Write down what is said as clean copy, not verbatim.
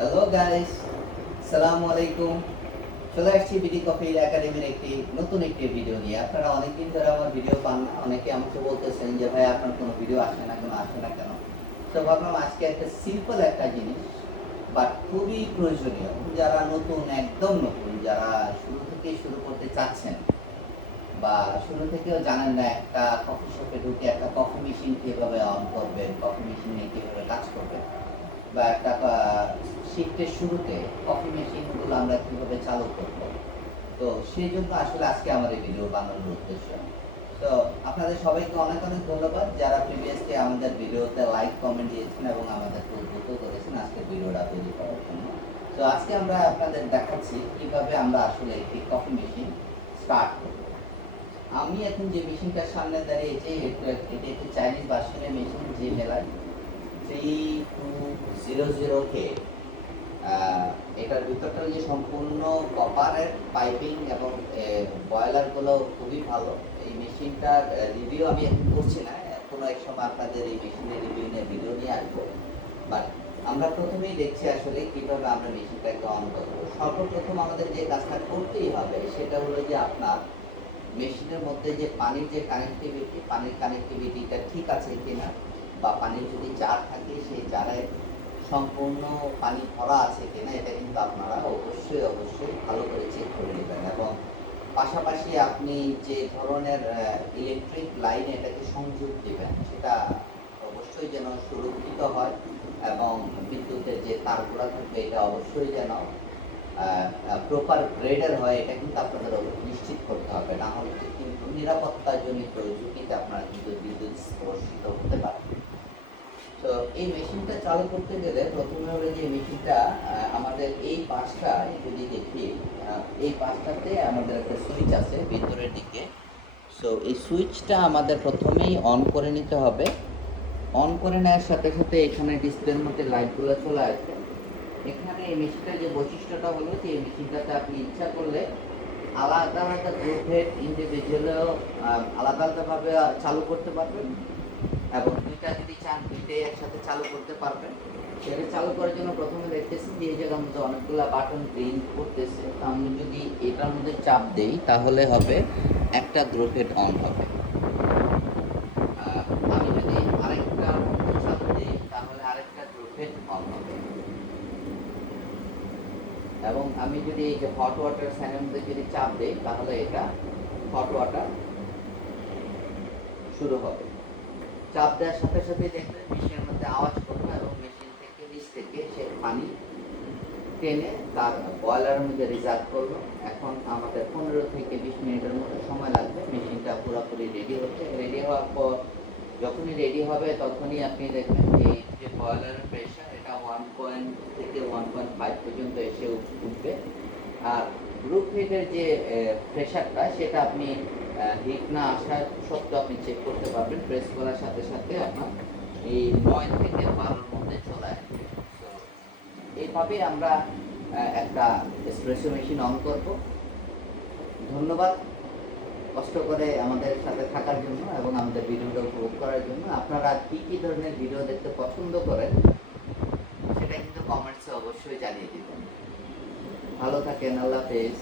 Hello guys, সালামু আলাইকুম। চলে আসছি বিডি কফি একাডেমির নতুন একটি ভিডিও নিয়ে। আপনারা অনেকদিন ধরে আমার ভিডিও পান না। অনেকে আমাকে বলতেছেন যে ভাই আপনার কোনো ভিডিও আসে না কেন? তো ভাবলাম আজকে একটা সিম্পল একটা জিনিস বাট খুবই প্রয়োজনীয়, যারা নতুন, একদম নতুন, যারা শুরু থেকেই শুরু করতে চাচ্ছেন বা শুরু থেকেও জানেন না একটা কফি শপে ঢুকে একটা কফি মেশিন কিভাবে অন করবেন, কফি মেশিন নিয়ে কিভাবে কাজ করবেন, বা একটা শিফটের শুরুতে কফি মেশিনগুলো আমরা কিভাবে চালু করব। তো সেই জন্য আসলে আজকে আমার এই ভিডিও বানানোর উদ্দেশ্য। তো আপনাদের সবাইকে অনেক অনেক ধন্যবাদ যারা প্রিভিয়াসলি আমাদের ভিডিওতে লাইক কমেন্ট দিয়েছেন এবং আমাদেরকে উদ্বুদ্ধ করেছেন আজকে ভিডিওটা তৈরি করার জন্য। তো আজকে আমরা আপনাদের দেখাচ্ছি কিভাবে আমরা আসলে একটি কফি মেশিন স্টার্ট করব। আমি এখন যে মেশিনটার সামনে দাঁড়িয়েছি এটি একটি চাইনিজ ভার্সনের মেশিন, যে মেলায় 3200K। এটার ভিতরটা যে সম্পূর্ণ কপারের পাইপিং এবং বয়লারগুলো খুবই ভালো। এই মেশিনটার রিভিউ আমি এখন করছি না, কোনো এক সময় আপনাদের এই মেশিনের রিভিউ নিয়ে ভিডিও নিয়ে আসবো। বাট আমরা প্রথমেই দেখছি আসলে কিভাবে আমরা মেশিনটাকে অন করবো। সর্বপ্রথম আমাদের যে কাজটা করতেই হবে সেটা হলো যে আপনার মেশিনের মধ্যে যে পানির কানেক্টিভিটিটা ঠিক আছে কিনা, বা পানির যদি জার থাকে সেই জারে সম্পূর্ণ পানি ভরা আছে কিনা, এটা কিন্তু আপনারা অবশ্যই ভালো করে চেক করে নেবেন। এবং পাশাপাশি আপনি যে ধরনের ইলেকট্রিক লাইনে এটাকে সংযোগ দিবেন সেটা অবশ্যই যেন সুরক্ষিত হয়, এবং বিদ্যুতের যে তারগুলা থাকবে এটা অবশ্যই যেন প্রপার গ্রেডের হয়, এটা কিন্তু আপনাদের নিশ্চিত করতে হবে। না হলে কিন্তু নিরাপত্তাজনিত ঝুঁকিতে আপনারা কিন্তু বিদ্যুৎ স্পর্শিত হতে পারেন। তো এই মেশিনটা চালু করতে গেলে প্রথমে হলো যে মেশিনটা আমাদের এই পাশটা যদি দেখি, এই পাশটাতে আমাদের একটা সুইচ আছে ভিতরের দিকে। সো এই সুইচটা আমাদের প্রথমেই অন করে নিতে হবে। অন করে নেওয়ার সাথে সাথে এখানে ডিসপ্লের মধ্যে লাইটগুলো চলে আসবে। এখানে এই মেশিনটার যে বৈশিষ্ট্যটা হলো যে এই মেশিনটাতে আপনি ইচ্ছা করলে আলাদা আলাদা গ্রুপের ইন্ডিভিজুয়ালও আলাদা আলাদাভাবে চালু করতে পারবেন, এবং দুইটা যদি চান দুইটাই একসাথে চালু করতে পারবেন। সেটা চালু করার জন্য প্রথমে দেখতেছি যে এই জায়গার মধ্যে অনেকগুলো বাটন গ্রিন করতেছে। তো আমি যদি এটার মধ্যে চাপ দেই তাহলে হবে একটা গ্রুপের অন হবে। আমি যদি আরেকটা চাপ দিই তাহলে আরেকটা গ্রুপের অন হবে। এবং আমি যদি এই যে হট ওয়াটার ফ্যানের মধ্যে যদি চাপ দিই তাহলে এটা হট ওয়াটার শুরু হবে। চাপ দেওয়ার সাথে সাথে দেখবেন মেশিনের মধ্যে আওয়াজ করবে এবং মেশিন থেকে নিচ থেকে সে পানি টেনে তার বয়লারের মধ্যে রিজার্ভ করলো। এখন আমাদের 15 থেকে 20 মিনিটের মতো সময় লাগবে মেশিনটা পুরোপুরি রেডি হচ্ছে। রেডি হওয়ার পর যখনই রেডি হবে তখনই আপনি দেখবেন এই যে বয়লারের প্রেশার এটা 1 থেকে 1.5 পর্যন্ত এসে উঠবে। আর গ্রুপ হিটের যে প্রেশারটা সেটা আপনি হিট না আসার সত্ত্বেও আপনি চেক করতে পারবেন। প্রেস করার সাথে সাথে আপনার এই 9 থেকে 12-র মধ্যে চলে আসবে। তো এইভাবেই আমরা একটা এসপ্রেসো মেশিন অন করব। ধন্যবাদ কষ্ট করে আমাদের সাথে থাকার জন্য এবং আমাদের ভিডিওটা উপভোগ করার জন্য। আপনারা কী ধরনের ভিডিও দেখতে পছন্দ করেন সেটা কিন্তু কমেন্টসে অবশ্যই জানিয়ে দিবেন। ভালো থাকেন, আল্লাহ হাফেজ।